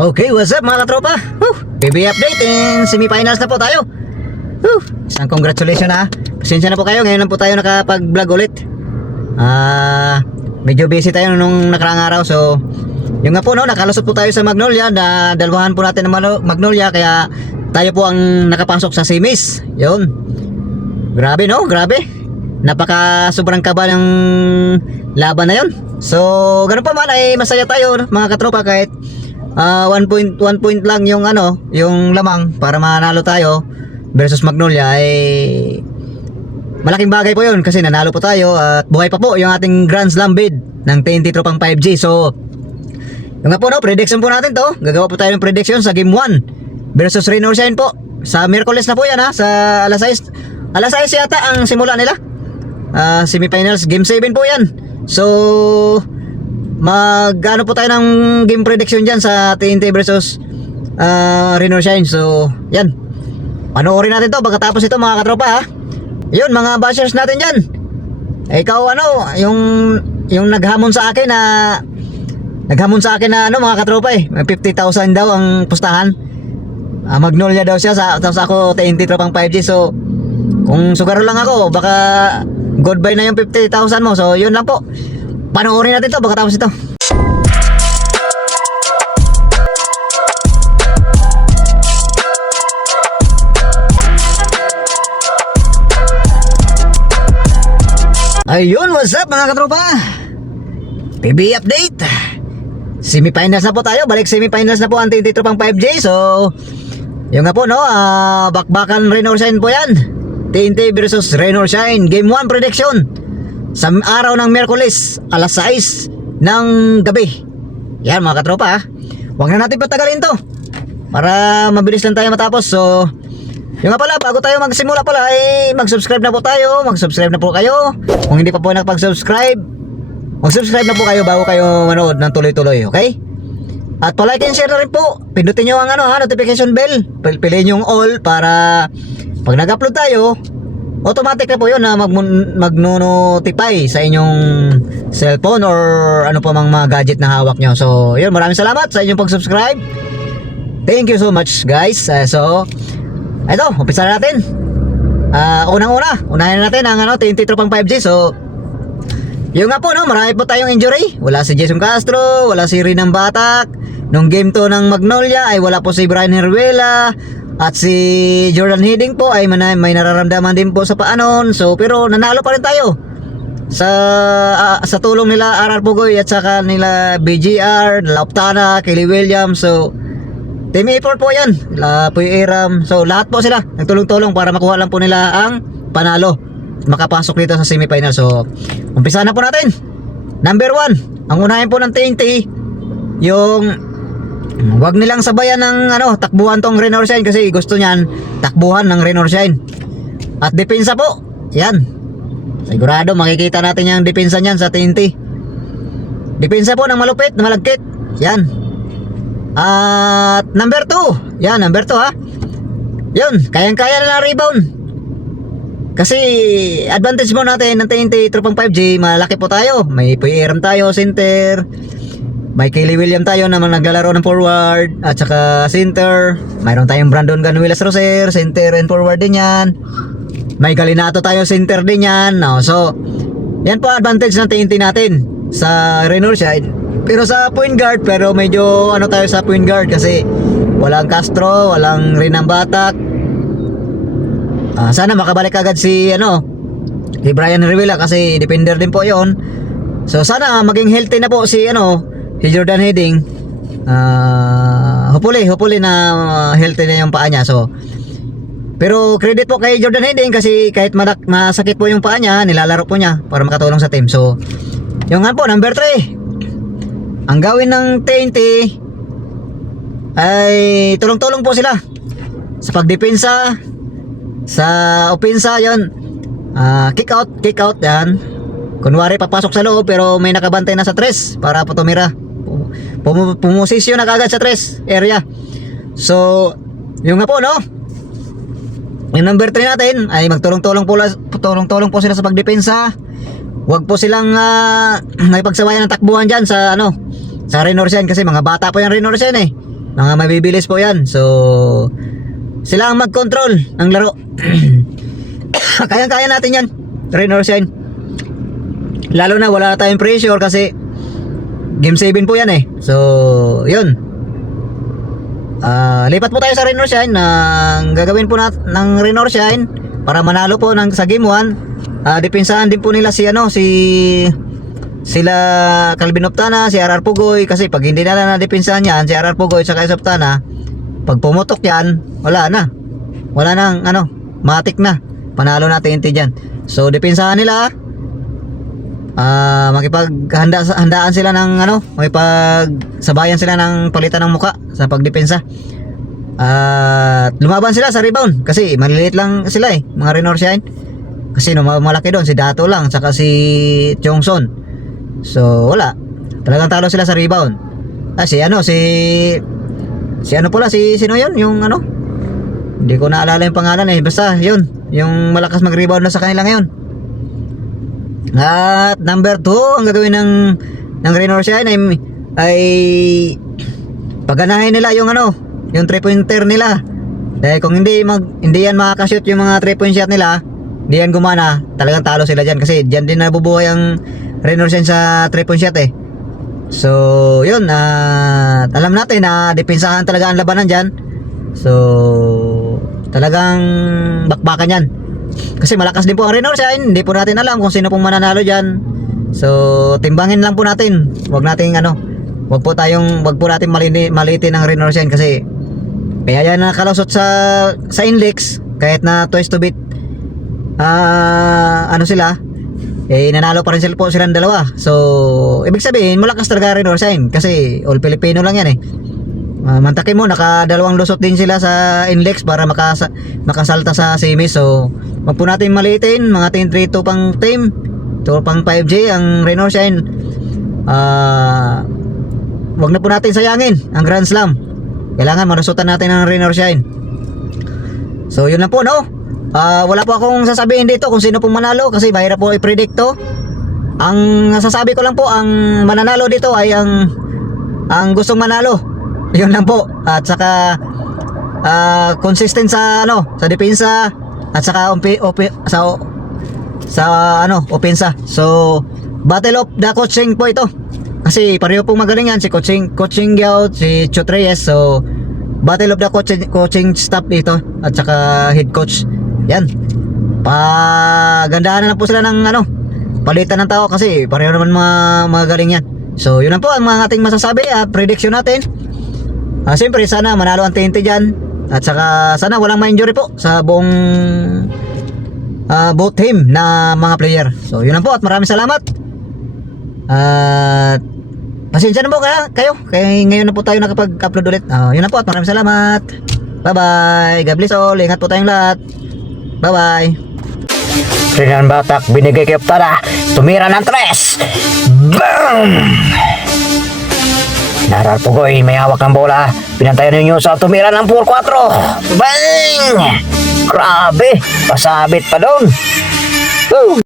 Okay, what's up mga katropa? PB update and semifinals na po tayo. Isang congratulations ha. Pasensya na po kayo, ngayon lang po tayo nakapag-vlog ulit. Medyo busy tayo nung nakaraang araw. So, yung nga po no, nakalusot po tayo sa Magnolia. Dalawahan po natin ng Magnolia, kaya tayo po ang nakapasok sa semis. Yun. Grabe no, grabe. Napaka sobrang kaba ng laban na yun. So, ganun pa man ay masaya tayo mga katropa, kahit 1 point lang yung yung lamang para manalo tayo versus Magnolia ay malaking bagay po yun kasi nanalo po tayo at buhay pa po yung ating Grand Slam bid ng TNT Tropang 5G. So, yung nga po no, prediction po natin to. Gagawa po tayo ng prediction sa Game 1 versus Rain or Shine po. Sa Miyerkules na po yan ha, sa alas 6 yata ang simula nila. Semifinals, Game 7 po yan. So, mag-ano po tayo ng game prediction dyan sa TNT versus Rain or Shine. So, yan. Panoorin natin to pagkatapos ito mga katropa ha. Yun, mga bashers natin dyan. Ikaw yung naghamon sa akin na mga katropa mga 50,000 daw ang pustahan. Magnolia daw siya, tapos ako TNT Tropang 5G. So, kung sugaro lang ako, baka goodbye na yung 50,000 mo. So, yun lang po. Panoorin natin to pagkatapos ito. Ayun, what's up mga katropa? PB update. Semifinals na po tayo. Balik semifinals na po ang TNT Tropang 5J. So, yung nga po no, bakbakan Rain or Shine po yan. TNT versus Rain or Shine. Game 1 prediction sa araw ng Miyerkules, alas 6 ng gabi. Yan mga katropa. Huwag na natin patagalin to para mabilis lang tayo matapos. So, yung nga pala, bago tayo magsimula pala ay mag-subscribe na po tayo. Mag-subscribe na po kayo. Kung hindi pa po nakapag-subscribe, mag-subscribe na po kayo bago kayo manood ng tuloy-tuloy, okay? At pa-like and share na rin po. Pindutin nyo ang notification bell. Piliin yung all para pag nag-upload tayo, automatic na po yun na mag-notify sa inyong cellphone or ano pa mang mga gadget na hawak nyo. So, yun, maraming salamat sa inyong pag-subscribe. Thank you so much guys. So, ito, umpisa na natin. Unahin natin ang TNT Tropang 5G. So, yung nga po no, marami po tayong injury. Wala si Jason Castro, wala si Rinang Batak. Nung game to ng Magnolia ay wala po si Brian Heruela. At si Jordan Hiddink po ay may nararamdaman din po sa paanon. So, pero nanalo pa rin tayo sa tulong nila RR Pugoy at saka nila BGR, Lauptana, Kelly Williams. So, team effort po yan. Puy Iram. So, lahat po sila nagtulong-tulong para makuha lang po nila ang panalo, makapasok dito sa semifinal. So, umpisa na po natin. Number 1, ang unahin po ng TNT, yung wag nilang sabayan ng takbuhan tong Rain or Shine kasi gusto niyan takbuhan ng Rain or Shine. At depensa po, yan. Sigurado makikita natin yung depensa niyan sa TNT. Depensa po ng malupit, na malagkit. Yan. At number 2, yan, number 2 ha. Yun, kayang-kaya na rebound. Kasi advantage mo natin ng TNT Tropang 5G, malaki po tayo. May Puy Iram tayo, center. May Kelly Williams tayo naman naglalaro ng forward at saka center. Mayroon tayong Brandon Ganuelas Roser, center and forward din yan. May Galinato tayo, center din yan. So, yan po advantage ng TNT natin sa Rain or Shine. Pero sa point guard, pero medyo tayo sa point guard kasi walang Castro, walang Rinang Batak. Sana makabalik agad si Brian Heruela kasi defender din po yon. So sana maging healthy na po si Jordan Hiddink. Hopefully na healthy na yung paa niya. So, pero credit po kay Jordan Hiddink kasi kahit masakit po yung paa niya, nilalaro po niya para makatulong sa team. So, yung po number 3, ang gawin ng TNT ay tulong-tulong po sila sa pagdepensa, sa opensa. Yon, kick out yan. Kunwari papasok sa loob pero may nakabantay na sa 3 para po tumira. Pumosisyon na kagad sa 3 area. So, yung nga po yung number 3 natin ay magtulong-tulong po sila sa pagdepensa. Huwag po silang may pagsabayan ng takbuhan dyan sa Rain or Shine kasi mga bata po yung Rain or Shine Mga mabibilis po yan. So, sila ang mag-control ng laro. Kaya-kaya natin yan, rain or shine. Lalo na wala tayong pressure kasi game 7 po yan eh. So, yun. Lipat po tayo sa rain or shine. Gagawin po ng rain or shine para manalo po sa game 1. Depensahan din po nila sila Calvin Optana, si RR Pugoy, kasi pag hindi nila na-depensahan yan, si RR Pugoy sa Kais Optana, pag pumutok yan, wala nang matik na, panalo natin dyan. So depensahan nila, handaan sila ng makipagsabayan sila ng palitan ng muka sa pagdepensa. At lumaban sila sa rebound kasi maliliit lang sila mga rain or shine. Kasi malaki doon si Dato lang saka si Chongson. So wala, talagang talo sila sa rebound. Sino yun, yung hindi ko naalala yung pangalan basta yun, yung malakas mag-rebound na sa kanila ngayon. At number 2, ang gagawin ng rain or shine ay paganahin nila yung 3-pointer nila. Dahil kung hindi yan makakashoot yung mga 3-point shot nila, hindi yan gumana, talagang talo sila dyan kasi dyan din nabubuhay ang rain or shine sa 3-point shot So yun, alam natin na depensahan talaga ang labanan dyan. So talagang bakbakan yan kasi malakas din po ang rain or shine. Hindi po natin alam kung sino pong mananalo dyan. So timbangin lang po natin. Wag po natin malitin ang rain or shine kasi kaya yan nakalusot sa index kahit na twice to beat sila, nanalo pa rin sila po silang dalawa. So ibig sabihin malakas talaga rain or shine kasi all Filipino lang yan mantakin mo, nakadalawang lusot din sila sa index para makasalta sa semis. So wag po natin maliitin mga 3-2 pang team, 2 pang 5J ang rain or shine. Wag na po natin sayangin ang Grand Slam, kailangan malusutan natin ang rain or shine. So yun lang po wala po akong sasabihin dito kung sino pong manalo kasi mahirap po i-predict to. Ang nasasabi ko lang po, ang mananalo dito ay ang gustong manalo. Yun lang po. At saka consistent sa depensa at saka opensa. So battle of the coaching po ito. Kasi pareho pong magaling yan, si coaching Giao, si Chot Reyes. So battle of the coaching staff ito at saka head coach. Yan. Pagandahan na po sila ng palitan ng tao kasi pareho naman magaling yan. So yun lang po ang mga ating masasabi at prediction natin. Siyempre sana manalo ang TNT dyan. At saka sana walang ma-injury po sa buong both team na mga player. So yun lang po at maraming salamat. At pasensya na po kayo. Kaya ngayon na po tayo nakapag-upload ulit. Yun lang po at maraming salamat. Bye bye. God bless all. Ingat po tayong lahat. Bye bye. Sinan Batak binigay kay Optana, tumira ng 3. Boom! RR Pugoy may hawak ng bola, pinantayan ninyo sa tumira ng 4-4. Bang! Grabe, pasabit pa doon. Woo!